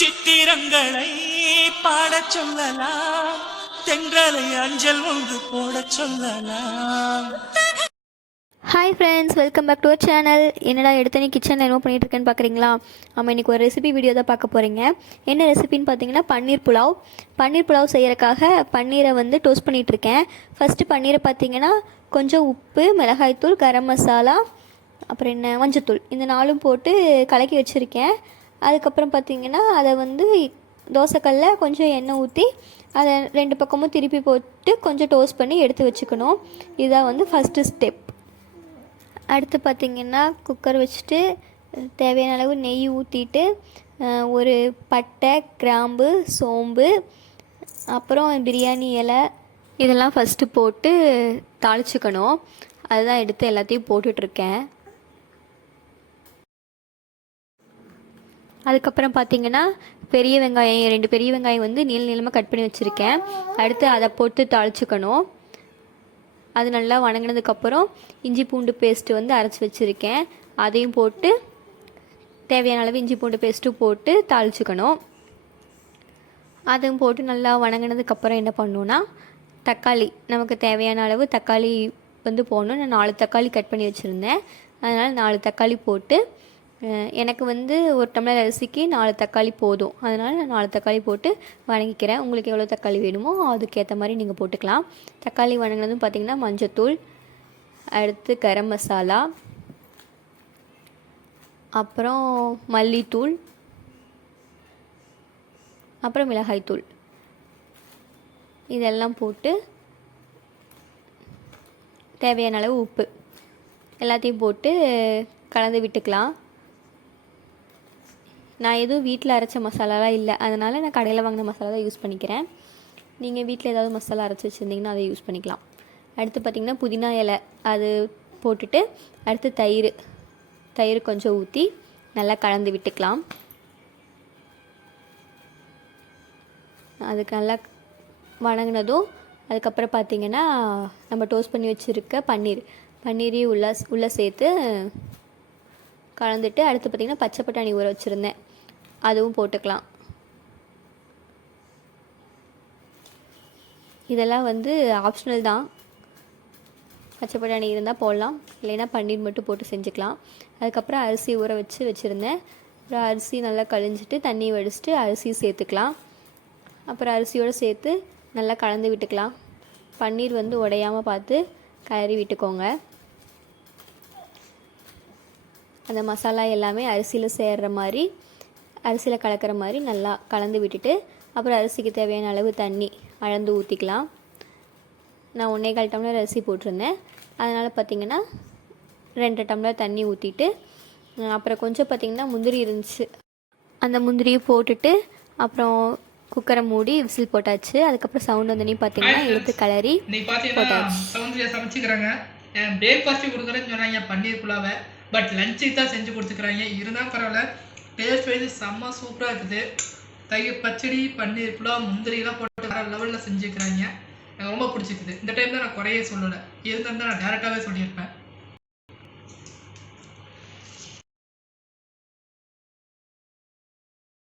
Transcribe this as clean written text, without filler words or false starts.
சித்திரங்களை பாடச் சொல்லலாம், தென்றலை அஞ்சல் ஒன்று போடச் சொல்லலாம். Hi friends, welcome back to our channel. என்னடா எடுத்து நீ கிச்சனில் என்ன பண்ணிகிட்டு இருக்கேன்னு பார்க்குறீங்களா? நம்ம இன்றைக்கி ஒரு ரெசிபி வீடியோ தான் பார்க்க போகிறீங்க. என்ன ரெசிபின்னு பார்த்தீங்கன்னா பன்னீர் புலாவ். பன்னீர் புலாவ் செய்கிறக்காக பன்னீரை வந்து டோஸ்ட் பண்ணிகிட்ருக்கேன். ஃபஸ்ட்டு பன்னீரை பார்த்தீங்கன்னா கொஞ்சம் உப்பு, மிளகாய்த்தூள், கரம் மசாலா, அப்புறம் என்ன மஞ்சத்தூள், இந்த நாலும் போட்டு கலக்கி வச்சுருக்கேன். அதுக்கப்புறம் பார்த்திங்கன்னா அதை வந்து தோசைக்கல்லில் கொஞ்சம் எண்ணெய் ஊற்றி அதை ரெண்டு பக்கமும் திருப்பி போட்டு கொஞ்சம் டோஸ்ட் பண்ணி எடுத்து வச்சுக்கணும். இதுதான் வந்து ஃபஸ்ட்டு ஸ்டெப். அடுத்து பார்த்திங்கன்னா குக்கர் வச்சுட்டு தேவையான அளவு நெய் ஊற்றிட்டு ஒரு பட்டை, கிராம்பு, சோம்பு, அப்புறம் பிரியாணி இலை இதெல்லாம் ஃபஸ்ட்டு போட்டு தாளிச்சுக்கணும். அதுதான் எடுத்து எல்லாத்தையும் போட்டுட்ருக்கேன். அதுக்கப்புறம் பார்த்திங்கன்னா பெரிய வெங்காயம், 2 பெரிய வெங்காயம் வந்து நீளமாக கட் பண்ணி வச்சுருக்கேன். அடுத்து அதை போட்டு தாளிச்சுக்கணும். அது நல்லா வணங்கினதுக்கப்புறம் இஞ்சி பூண்டு பேஸ்ட்டு வந்து அரைச்சி வச்சுருக்கேன். அதையும் போட்டு தேவையான அளவு இஞ்சி பூண்டு பேஸ்ட்டும் போட்டு தாளிச்சுக்கணும். அதுவும் போட்டு நல்லா வணங்கினதுக்கப்புறம் என்ன பண்ணணுன்னா தக்காளி, நமக்கு தேவையான அளவு தக்காளி வந்து போடணும். நான் 4 தக்காளி கட் பண்ணி வச்சுருந்தேன். அதனால் 4 தக்காளி போட்டு, எனக்கு வந்து ஒரு டம்ளர் அரிசிக்கு 4 தக்காளி போதும். அதனால் நான் 4 தக்காளி போட்டு வணங்கிக்கிறேன். உங்களுக்கு எவ்வளோ தக்காளி வேணுமோ அதுக்கேற்ற மாதிரி நீங்கள் போட்டுக்கலாம். தக்காளி வணங்கினதும் பார்த்திங்கன்னா மஞ்சத்தூள், அடுத்து கரம் மசாலா, அப்புறம் மல்லித்தூள், அப்புறம் மிளகாய்த்தூள், இதெல்லாம் போட்டு தேவையான அளவு உப்பு எல்லாத்தையும் போட்டு கலந்து விட்டுக்கலாம். நான் எதுவும் வீட்டில் அரைச்ச மசாலாலாம் இல்லை, அதனால் நான் கடையில் வாங்கின மசாலா தான் யூஸ் பண்ணிக்கிறேன். நீங்கள் வீட்டில் ஏதாவது மசாலா அரைச்சி வச்சுருந்தீங்கன்னா அதை யூஸ் பண்ணிக்கலாம். அடுத்து பார்த்திங்கன்னா புதினா இலை அது போட்டுட்டு, அடுத்து தயிர் கொஞ்சம் ஊற்றி நல்லா கலந்து விட்டுக்கலாம். அதுக்கு நல்லா வணங்கினதும் அதுக்கப்புறம் பார்த்திங்கன்னா நம்ம டோஸ்ட் பண்ணி வச்சுருக்க பன்னீரையும் உள்ளே சேர்த்து கலந்துட்டு, அடுத்து பார்த்திங்கன்னா பச்சை பட்டாணி ஊற வச்சுருந்தேன், அதுவும் போட்டுக்கலாம். இதெல்லாம் வந்து ஆப்ஷனல் தான். பச்சை பட்டாணி இருந்தால் போடலாம், இல்லைன்னா பன்னீர் மட்டும் போட்டு செஞ்சுக்கலாம். அதுக்கப்புறம் அரிசி ஊற வச்சுருந்தேன். அப்புறம் அரிசி நல்லா கழிஞ்சிட்டு தண்ணி வடிச்சிட்டு அரிசி சேர்த்துக்கலாம். அப்புறம் அரிசியோடு சேர்த்து நல்லா கலந்து விட்டுக்கலாம். பன்னீர் வந்து உடையாமல் பார்த்து கிளறி விட்டுக்கோங்க. அந்த மசாலா எல்லாமே அரிசியில் சேர்கிற மாதிரி, அரிசியில் கலக்கிற மாதிரி நல்லா கலந்து விட்டுட்டு, அப்புறம் அரிசிக்கு தேவையான அளவு தண்ணி அளந்து ஊற்றிக்கலாம். நான் 1.25 டம்ளர் அரிசி போட்டிருந்தேன். அதனால் பார்த்திங்கன்னா 2 டம்ளர் தண்ணி ஊற்றிட்டு, அப்புறம் கொஞ்சம் பார்த்திங்கன்னா முந்திரி இருந்துச்சு, அந்த முந்திரியை போட்டுட்டு அப்புறம் குக்கரை மூடி விசில் போட்டாச்சு. அதுக்கப்புறம் சவுண்ட் வந்தோடனே பார்த்தீங்கன்னா எடுத்து கிளறி போட்டாச்சு. சமைச்சுக்கிறாங்க. பிரேக்ஃபாஸ்ட்டு கொடுக்குறேன்னு சொன்னாங்க பன்னீர் புலாவை, பட் லஞ்சுக்கு தான் செஞ்சு கொடுத்துக்கிறாங்க. இருந்தால் பரவாயில்ல, டேஸ்ட் வைஸ் செம்ம சூப்பராக இருக்குது. தயிர் பச்சடி, பன்னீர் புலாவ், முந்திரிலாம் போட்டு வேறு லெவலில் செஞ்சுக்கிறாங்க. எனக்கு ரொம்ப பிடிச்சிருக்குது. இந்த டைம் தான் நான் குறையே சொல்லலை, இருந்தால் நான் டேரெக்டாகவே சொல்லியிருப்பேன்.